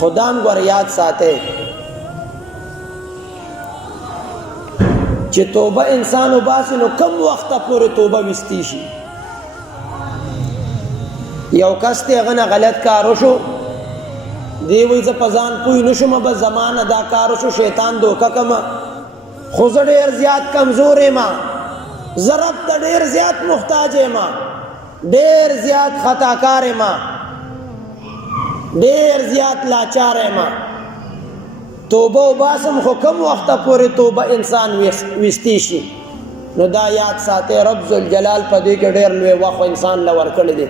خدام ګور یاد ساته چې توبه انسان وباسي نو کم وخت پورې توبه وستی شي. یو کس ته غنه غلط کار وشو دی وې ز پزان کوی نشم به زمانه دا کار وشو شیطان دوکا کما خو زه ډیر زیات کمزور ما ضرب ته ډیر زیات محتاج ما ډیر زیات خطاکار ما ډیر زیات لاچار ما توبه وباسم خو کم وخت پورې توبه انسان وستی شي. نو دا یاد ساته رب ذوالجلال په دې کې ډیر لوی وخت انسان لور کړی دی.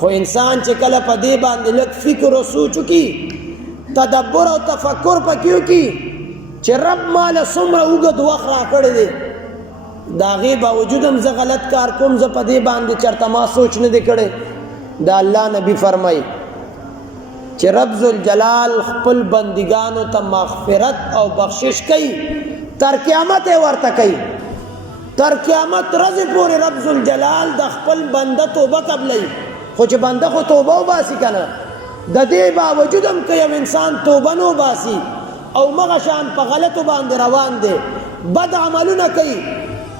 خو انسان چې کله په دې باندې لږ فکر او سوچ وکړي تدبر او تفکر پکې وکړي چې رب مال څومره اوږد وخت راکړی دی د هغې باوجود هم زه غلط کار کوم زه په دې باندې چېرته ما سوچ نه دی کړی. د الله نبي فرمایي چې رب ذوالجلال خپل بندګانو ته مغفرت او بخشش کوي تر قیامت یې ورته کوي. تر قیامت ورځې پورې رب ذوالجلال د خپل بنده توبه قبلوي. خو چې بنده خو توبه وباسي که نه د دې باوجود هم که یو انسان توبه نه وباسي او مغه شان په غلطو باندې روان دی بد عملونه کوي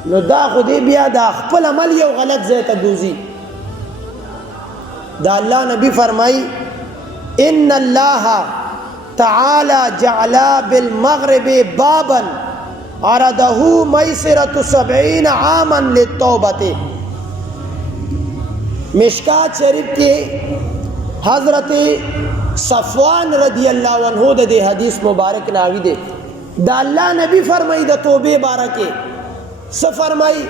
نو دا خو دې بیا د خپل عمل یو غلط ځای ته دوزي. د الله نبي فرمایي ان الله تعالی جعل بالمغرب بابا عرضه میسرة 70 عاما للتوبة. مشکات شریف کے حضرت صفوان رضی اللہ عنہ دے حدیث مبارک ناوی دے دا اللہ نبی فرمائی دا توبے بارکے فرمائی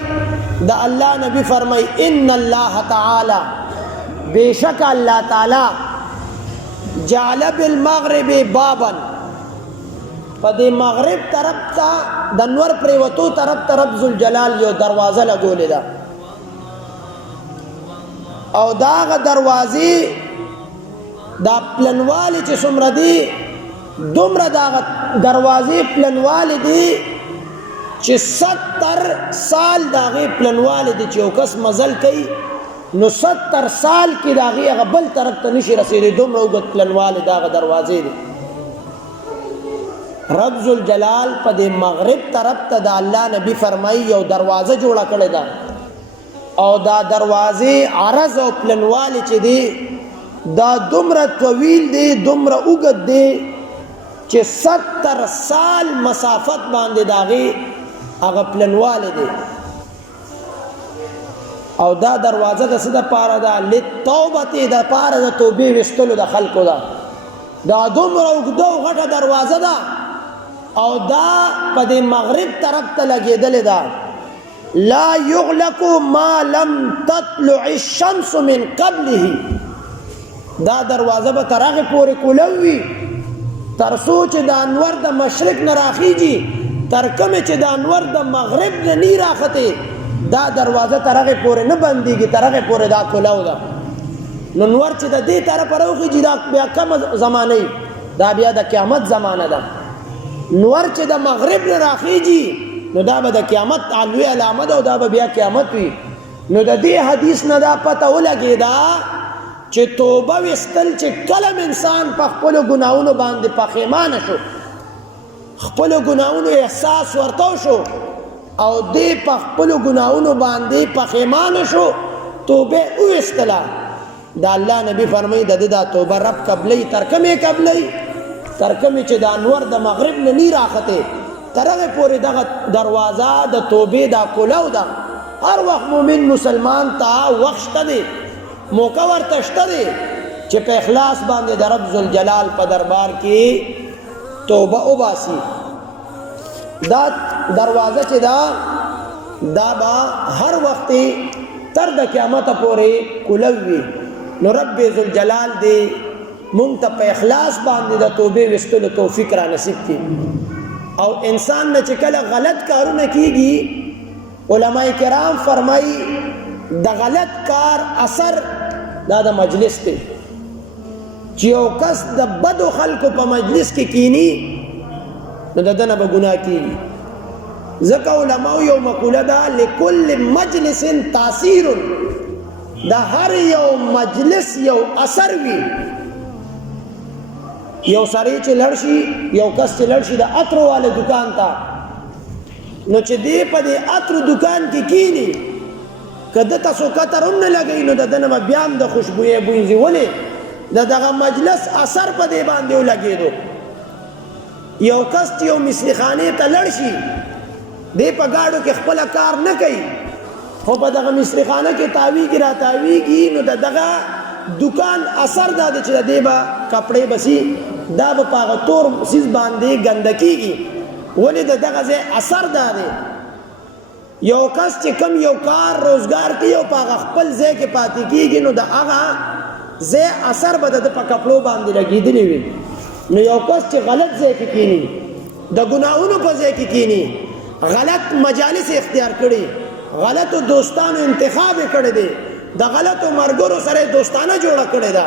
دا اللہ نبی فرمائی ان اللہ تعالی بے شک اللہ تعالی جعل بالمغرب بابا پدے مغرب طرف تا دنور پریوتو طرف رب ذوالجلال یو دروازہ لگولے دا او داغه دروازې دا پلنوالی چې څومره دي دومره داغه دروازې پلنوالی دي چې 70 سال داغه پلنوالی دي چې یو کس مزل کوي نو 70 سال کې داغه هغه بل طرف ته نشي رسېدی دومره اوږد پلنوالی داغه دروازې دي. رب ذوالجلال په دې مغرب طرف ته د الله نبی فرمایي یو دروازه جوړه کړې ده او دا دروازې عرض او پلنوالی چې دی دا دومره طویل دی دومره اوږد دی چې 70 سال مسافت باندې د هغې هغه پلنوالی دی. او دا دروازه د څه دپاره ده للتوبتې دپاره د توبې ویستلو د خلکو ده. دا دومره اوږده او غټه دروازه ده او دا په دې مغرب طرف ته لګېدلې ده. لا یغلق ما لم تطلع الشمس من قبله. دا دروازه به تر هغې پورې کولوي تر څو چې د انور د مشرق نه راخیږي تر کومې چې د انور د مغرب نه نی راختې دا دروازه تر هغې پورې نه بندېږي تر هغې پورې دا کولو ده. نو نور چې د دې طرفه راوخیږي دا بیا کمه زمانه دا بیا د قیامت زمانه ده. نور چې د مغرب نه راخیږي نو دا به د قیامت لوی علامه ده او دا به بیا قیامت وي. نو د دې حدیث نه دا پته ولګېده چې توبه ویستل چې کله انسان په خپلو ګناهونو باندې پښیمانه شو خپلو ګناهونو احساس ورته شو او دې په خپلو ګناهونو باندې پښیمانه شو توبه ویستله د الله نبی فرمایي د دې دا توبه رب قبلوي. تر کومې قبلوي؟ تر کومې چې د انور د مغرب نه نی راختې تر هغې پورې دغه دروازه د توبې دا کولو ده. هر وخت مومن مسلمان ته وخت شته دی موقع ورته شته دی چې په اخلاص باندې د رب ذوالجلال په دربار کې توبه وباسي. دا دروازه چې دا به هر وخت تر د قیامت پورې کولوي. نو رب ذوالجلال دې مونږ ته په اخلاص باندې د توبې ویستلو توفیق را نصیب کړي. او انسان نه چې کله غلط کارونه کیږي علماء کرام فرمایي د غلط کار اثر دا د مجلس دی چې یو کس د بدو خلکو په مجلس کې کینی نو د دنه به ګناه کیږي. ځکه علماء یو مقوله ده لکل مجلس تاثیر د هر یو مجلس یو اثر وي یو سړی چې لړ شي یو کس چې لړ شي د عطرو والے دکان ته نو چې دی په دې عطرو دکان کې کینی که ده ته څوک عطر هم نه لګوي نو د ده نه به بیا هم د خوشبویۍ بوی ځي ولې د دغه مجلس اثر په دې باندې ولګېدو یو کس چې یو مصري خانې ته لړ شي دی په ګاډو کې خپله کار نه کوي خو په دغه مصري خانه کې تاویږي را تاویږي نو د دغه دکان اثر دا دی چې د دې به کپړې بسي دا به په هغه تور څیز باندې ګنده کېږي ولې د دغه ځای اثر دا دی یو کس چې کم یو کار روزګار کوي او په هغه خپل ځای کې پاتې کېږي نو د هغه ځای اثر به د په کپړو باندې لګېدلی وي نو یو کس چې غلط ځای کې کینی د ګناهونو په ځای کې کینی غلط مجالس اختیار کړي غلطو دوستانو انتخاب کړی دی د غلطو مرګرو سره دوستانه جوړه کړې ده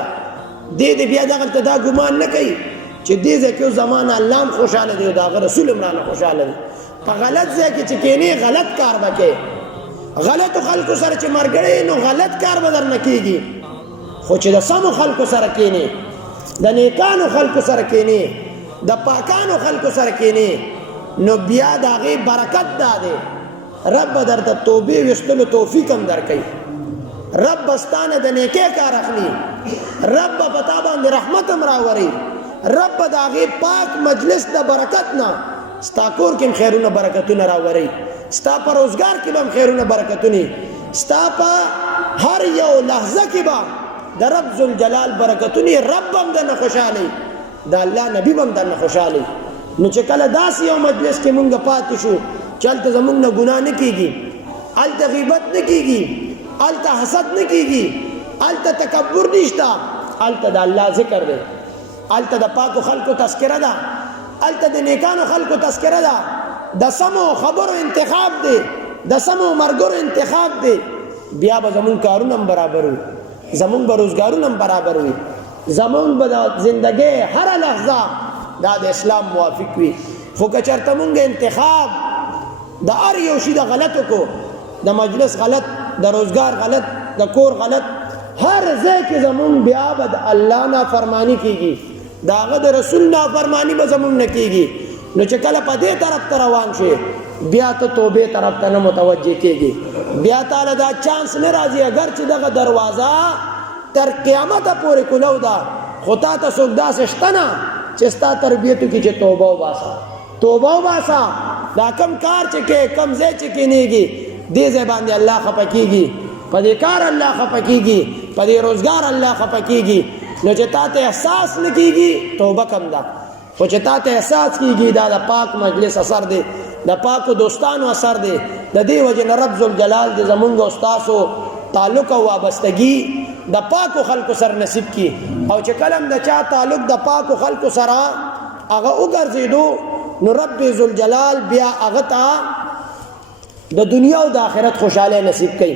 دې بیا دغلته دا ګمان نه کوي چې دې ځای کې زمانه الله هم خوشحاله دی او د هغه رسول هم رانه خوشحاله دی په غلط ځای کې چې کینې غلط کار به کوې غلطو خلکو سره چې مرګړې نو غلط کار به درنه کېږي خو چې د سمو خلکو سره کینې د نیکانو خلکو سره کینې د پاکانو خلکو سره کینې نو بیا د هغې برکت دا دی رب به درته توبې ویستلو توفیق هم درکوي رب به ستانه د نیکۍ کار اخلي رب به په تا باندې رحمت هم راوري رب به د هغې پاک مجلس د برکت نه ستا کور کې هم خیرونه برکتونه راوري ستا په روزګار کې به هم خیرونه برکتونه ستا په هر یو لحظه کې به د رب ذوالجلال برکتونه رب هم درنه خوشحالي د الله نبی به هم درنه خوشحالي نو چې کله داسې یو مجلس کې مونږ پاتې شو چې هلته زمونږ نه ګناه نه کېږي هلته غیبت نه کېږي هلته حسد نه کېږي هلته تکبر نشته هلته د الله ذکر دی هلته د پاکو خلکو تذکره ده هلته د نیکانو خلکو تذکره ده د سمو خبرو انتخاب دی د سمو مرګرو انتخاب دی بیا به زمونږ کارونه هم برابر وي زمونږ به روزګارونه هم برابر وي زمونږ به د زندګۍ هره لحظه دا د اسلام موافق وي خو که چېرته مونږ انتخاب د هر یو شي د غلطو کو د مجلس غلط د روزګار غلط د کور غلط هر ځای کې زمونږ بیا به د الله نافرمانی کېږي د هغه د رسول نافرمانی به زمونږ نه کېږي نو چې کله په دې طرف ته روان شي بیا ته توبې طرف ته نه متوجه کېږي بیا تاله دا چانس نه راځي اگر چې دغه دروازه تر قیامته پورې کولو ده خو تا ته څوک داسې شته نه چې ستا تربیتو کې چې توبه وباسه توبه وباسه دا کم کار چې کې کم ځای چې کېنېږي دې ځای باندې الله خفه کېږي په دې کار الله خفه کېږي په دې روزګار الله خفه کېږي نو چې تا ته احساس نه کېږي توبه کم ده خو چې تا ته احساس کېږي دا د پاک مجلس اثر دی د پاکو دوستانو اثر دی د دې وجې نه رب ذوالجلال د زمونږ او ستاسو تعلق او وابستګي د پاکو خلکو سره نصیب کی او چې کله هم د چا تعلق د پاکو خلکو سره هغه وګرځېدو نو رب ذوالجلال بیا هغه ته د دنیا او د آخرت خوشحالی نصیب کوي